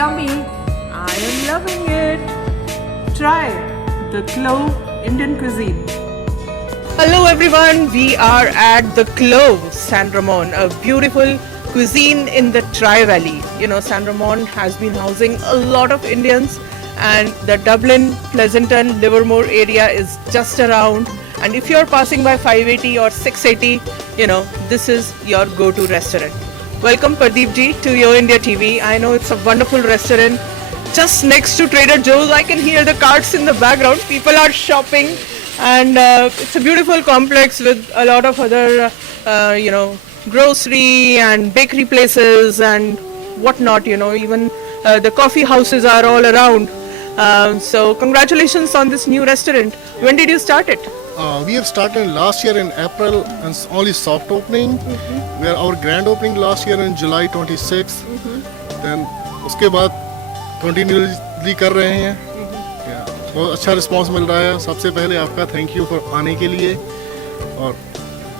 yummy. I am loving it. Try the Clove Indian cuisine. Hello everyone, we are at the Clove, San Ramon, a beautiful cuisine in the Tri-Valley. You know, San Ramon has been housing a lot of Indians, and the Dublin, Pleasanton, Livermore area is just around. And if you're passing by 580 or 680, you know, this is your go-to restaurant. Welcome Pardeep ji to Yo India TV. I know it's a wonderful restaurant just next to Trader Joe's. I can hear the carts in the background. People are shopping, and it's a beautiful complex with a lot of other, grocery and bakery places and whatnot. You know, even the coffee houses are all around. So congratulations on this new restaurant. When did you start it? We have started last year in April and it's only soft opening. Where our grand opening last year in July 26. Then उसके बाद continuously कर रहे हैं. बहुत अच्छा response मिल रहा है. सबसे पहले आपका थैंक यू फॉर आने के लिए और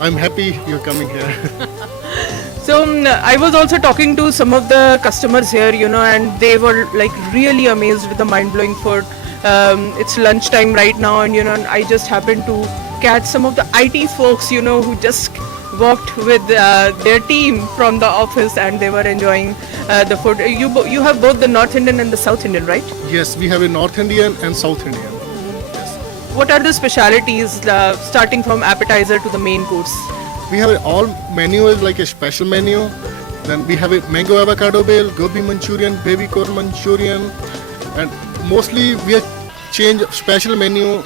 I'm happy you're coming here. So I was also talking to some of the customers here, you know, and they were like really amazed with the mind-blowing food. It's lunchtime right now, and you know, I just happened to catch some of the IT folks, you know, who just walked with their team from the office, and they were enjoying the food. You have both the North Indian and the South Indian, right? Yes, we have a North Indian and South Indian. Yes. What are the specialities starting from appetizer to the main course? We have all menu is like a special menu. Then we have a mango avocado bale, gobi Manchurian, baby corn Manchurian, and mostly we have change special menu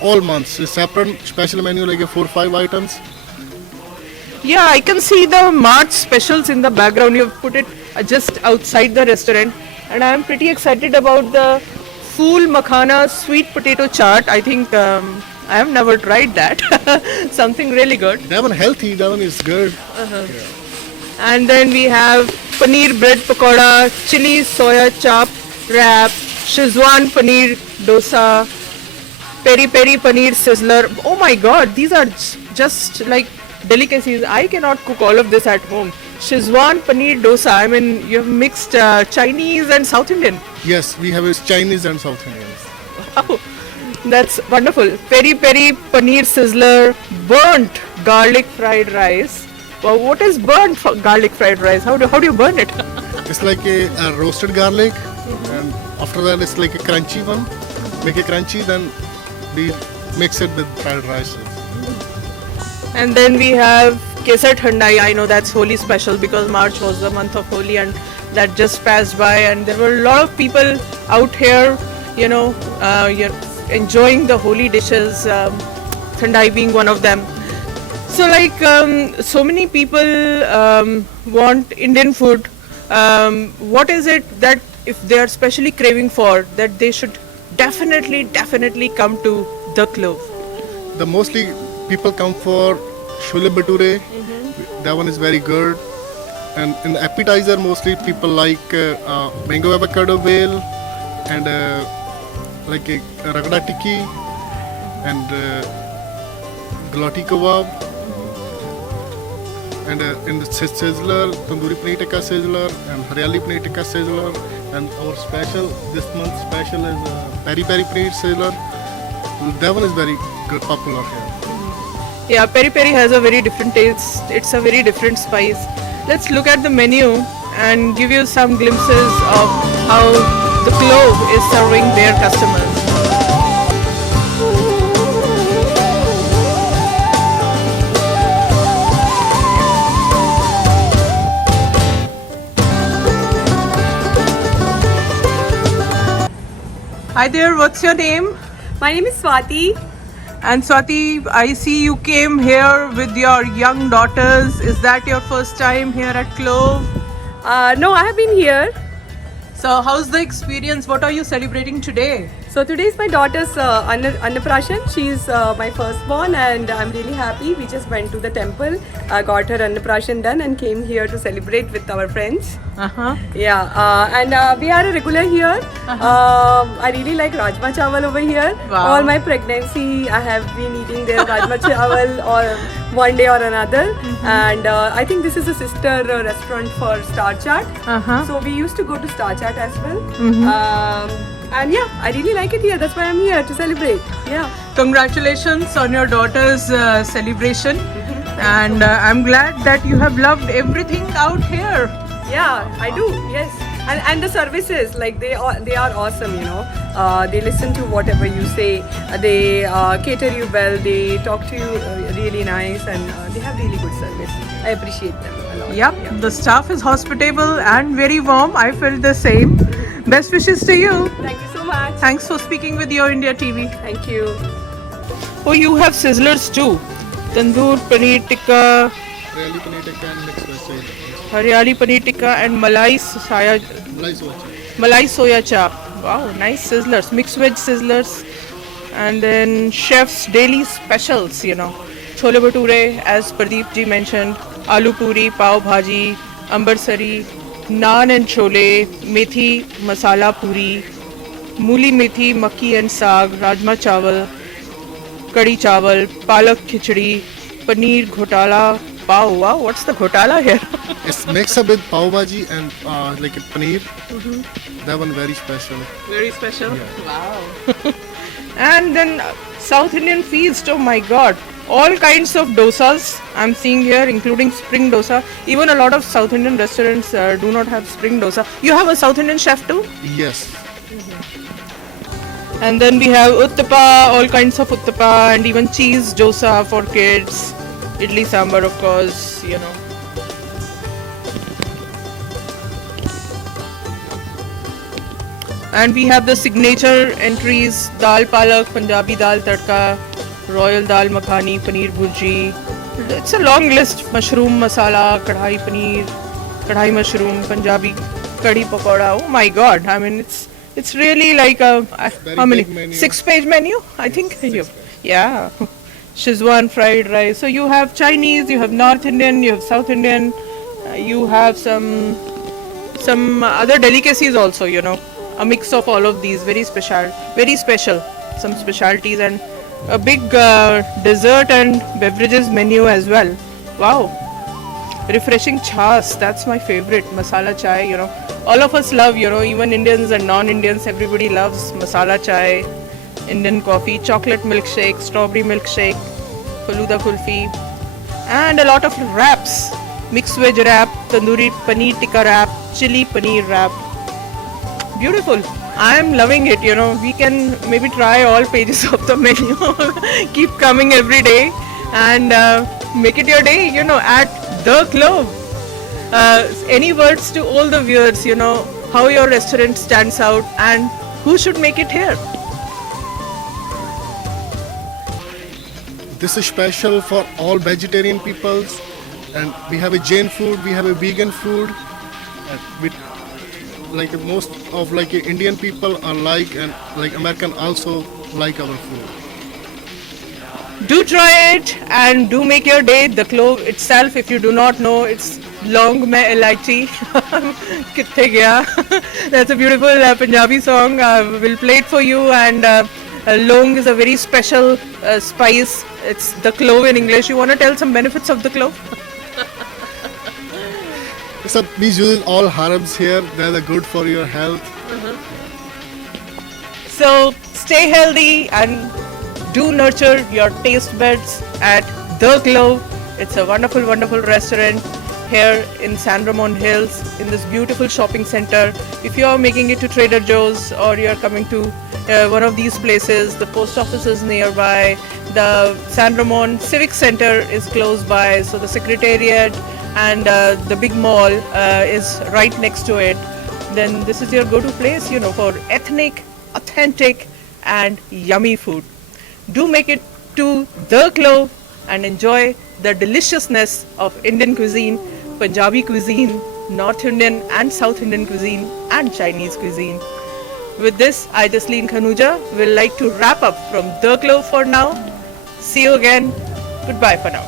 all months. A separate special menu like a 4 or 5 items. Yeah, I can see the March specials in the background. You've put it just outside the restaurant, and I'm pretty excited about the Fool Makhana sweet potato chaat. I think I have never tried that. Something really good. That one healthy, that one is good. And then we have paneer bread pakoda, chili soya chop wrap, Shizwan paneer dosa, peri peri paneer sizzler. Oh my god, these are just like delicacies. I cannot cook all of this at home. Shizwan paneer dosa. I mean, you have mixed Chinese and South Indian. Yes, we have a Chinese and South Indian. Wow, that's wonderful. Peri peri paneer sizzler, burnt garlic fried rice. Wow, what is burnt garlic fried rice? How do you burn it? It's like a roasted garlic, and after that it's like a crunchy one. Make it crunchy, then we mix it with fried rice. And then we have Kesar Thandai. I know that's Holi special because March was the month of Holi, and that just passed by, and there were a lot of people out here, you know, enjoying the Holi dishes, Thandai being one of them. So like so many people want Indian food. What is it that if they are specially craving for, that they should definitely come to the Clove? The mostly people come for chole bhature. That one is very good. And in the appetizer, mostly people like mango avocado bale and like a ragda tikki and galati kebab. And in the sizzler, tandoori paneer tikka sizzler and haryali paneer tikka sizzler, and our special this month special is peri peri paneer sizzler. That one is very good, popular here. Yeah, peri peri has a very different taste. It's a very different spice. Let's look at the menu and give you some glimpses of how the Clove is serving their customers. Hi there, what's your name? My name is Swati. And Swati, I see you came here with your young daughters. Is that your first time here at Clove? No, I have been here. So how's the experience? What are you celebrating today? So today is my daughter's Annaprashan. She's my firstborn, and I'm really happy. We just went to the temple, got her Annaprashan done, and came here to celebrate with our friends. Yeah, and we are a regular here. I really like Rajma Chawal over here. Wow. All my pregnancy, I have been eating their Rajma Chawal or one day or another. And I think this is a sister restaurant for Star Chaat. So we used to go to Star Chaat as well. And yeah, I really like it here. That's why I'm here to celebrate. Yeah. Congratulations on your daughter's celebration, and I'm glad that you have loved everything out here. Yeah, I do. Yes, and the services, like they are awesome. You know, they listen to whatever you say. They cater you well. They talk to you really nice, and they have really good service. I appreciate them a lot. Yep, the staff is hospitable and very warm. I felt the same. Best wishes to you. Thank you so much. Thanks for speaking with Your India TV. Thank you. Oh, you have sizzlers too. Tandoor paneer tikka, Really paneer tikka and mixed veg. Haryali paneer tikka, and Malai soya chap. Wow, nice sizzlers, mixed veg sizzlers, and then chef's daily specials. You know, chole bhature, as Pradeep ji mentioned, aloo puri, pav bhaji, ambarsari, naan and chole, methi masala puri, मूली मेथी मक्की and साग, राजमा चावल, कड़ी चावल, पालक खिचड़ी, पनीर घोटाला, पाव. Wow, what's the घोटाला here? It's mixed up with pav bhaji and like a paneer. That one very special. Very special. Wow. And then South Indian feast. Oh my God. All kinds of dosas I'm seeing here, including spring dosa. Even a lot of South Indian restaurants do not have spring dosa. You have a South Indian chef too? Yes. And then we have uttapa, all kinds of uttapa, and even cheese dosa for kids. Idli sambar, of course, you know. And we have the signature entries: dal palak, Punjabi dal tadka, royal dal makhani, paneer bhurji. It's a long list: mushroom masala, kadhai paneer, kadhai mushroom, Punjabi kadhi pakoda. Oh my God! I mean, it's really like a how many? big menu. 6-page menu, I think. Yeah. Shizwan fried rice. So you have Chinese, you have North Indian, you have South Indian, you have some other delicacies also. You know, a mix of all of these. Very special. Some specialties and a big dessert and beverages menu as well. Wow. Refreshing chas, that's my favorite. Masala chai, you know. All of us love, you know, even Indians and non-Indians, everybody loves masala chai, Indian coffee, chocolate milkshake, strawberry milkshake, faluda kulfi, and a lot of wraps. Mixed veg wrap, tandoori paneer tikka wrap, chili paneer wrap. Beautiful. I am loving it, you know. We can maybe try all pages of the menu. Keep coming every day and make it your day, you know, at The Clove. Any words to all the viewers, you know, how your restaurant stands out and who should make it here? This is special for all vegetarian peoples, and we have a Jain food, we have a vegan food, and we, like most of like Indian people are like, and like American also like our food. Do try it and do make your day. The Clove itself, if you do not know, it's Long Mein Elaichi. Kitte gaya. That's a beautiful Punjabi song. We'll play it for you. And Long is a very special spice. It's the clove in English. You want to tell some benefits of the clove? So we use all herbs here. They're good for your health. So stay healthy and do nurture your taste buds at The Clove. It's a wonderful, wonderful restaurant here in San Ramon Hills in this beautiful shopping center. If you are making it to Trader Joe's or you are coming to one of these places, the post office is nearby, the San Ramon Civic Center is close by, so the Secretariat and the big mall is right next to it. Then this is your go-to place, you know, for ethnic, authentic and yummy food. Do make it to The Clove and enjoy the deliciousness of Indian cuisine, Punjabi cuisine, North Indian and South Indian cuisine and Chinese cuisine. With this, I, Jasleen Khanuja, will like to wrap up from The Glow for now. See you again. Goodbye for now.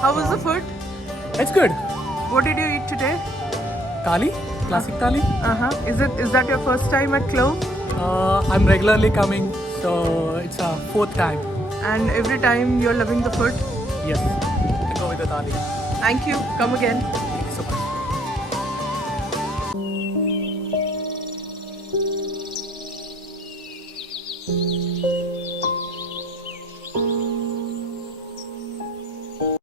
How was the food? It's good. What did you eat today? Thali, classic thali. Is that your first time at Glow? I'm regularly coming, so it's a fourth time. And every time you're loving the food? Yes, I go with the thali. Thank you. Come again.